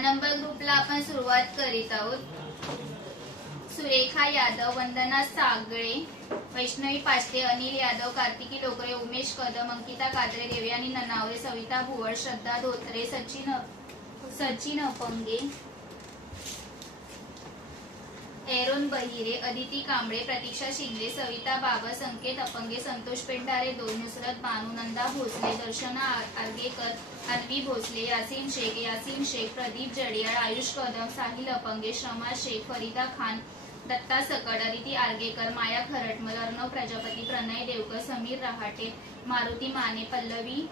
Number ग्रुपला आपण सुरुवात करीत आहोत। सुरेखा यादव, वंदना सागळे, वैष्णवी पाचटे, अनिल यादव, कार्तिकी लोकरे, उमेश कदम, अंकिता कात्रे, देवयानी ननावरे, सविता भुवळ, श्रद्धा धोत्रे, सचिन अपंगे, एरोन बहिरे, अदिती कांबळे, प्रतीक्षा शिंदे, सविता बाबर, संकेत अपंगे, संतोष पेंढारे 2, नुसरत बानू, नंदा भोसले, दर्शना आर्गेकर, अन्वी भोसले, यासीन शेख, प्रदीप जडियाळ, आयुष कदम, साहिल अपंगे, शमा शेख, फरीदा खान, दत्ता सकड, अदिती आर्गेकर, माया खरटमल, अर्णव प्रजापती, प्रणय देवकर, समीर रहाटे, मारुती माने, पल्लवी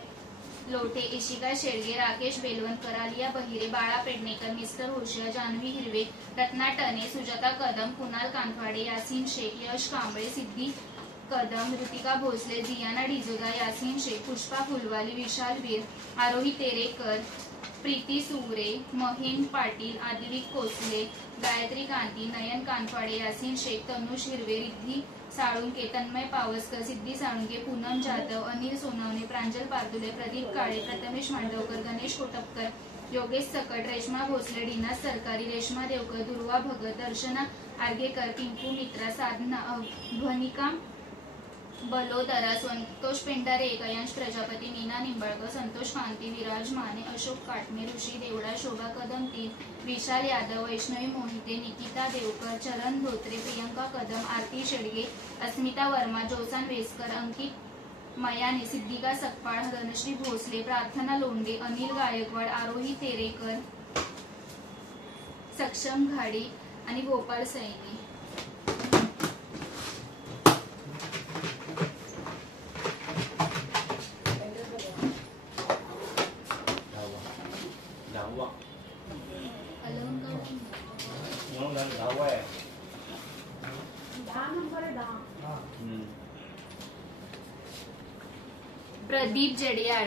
लोटे, इशिका शेळगे, राकेश बेलवणकर, आलिया बहिरे, बाळा पेडणेकर, मिस्टर होशिया, जान्हवी हिरवे, रत्ना टने, सुजाता कदम, कुणाल कांतवाडे, यासीन शेख, यश कांबळे, सिद्धी कदम, ऋतिका भोसले, जियाना डिजोदा, यासीन शेख, पुष्पा फुलवाली, विशाल वीर, आरोही तेरेकर, प्रीती सुरे, महेन पाटील, आदिविक कोसले, गायत्री कांती, नयन कांतवाडे, यासीन शेख, तनुष हिरवे, रिद्धी साळुंके, तन्मय पावसकर, सिद्धी साळुंके, पूनम जाधव, अनिल सोनवणे, प्रांजल पारदुले, प्रदीप काळे, प्रथमेश मांडवकर, गणेश कोटपकर, योगेश सकट, रेश्मा भोसले, डीना सरकारी, रेश्मा देवकर, दुर्वा भगत, दर्शना आर्गेकर, पिंकू मित्रा, साधना, ध्वनिका बलोदरा, संतोष पेंढारे, अयांश प्रजापती, मीना निंबाळकर, संतोष कांती, विराज माने, अशोक काटणे, ऋषी देवडा, शोभा कदम 3, विशाल यादव, वैष्णवी मोहिते, निकिता देवकर, चरण धोत्रे, प्रियंका कदम, आरती शेडगे, अस्मिता वर्मा, जोसान वेसकर, अंकित मयाने, सिद्धिका सकपाळ, धनश्री भोसले, प्रार्थना लोंढे, अनिल गायकवाड, आरोही तेरेकर, सक्षम घाडी आणि गोपाळ सैनी। प्रदीप जडियाळ,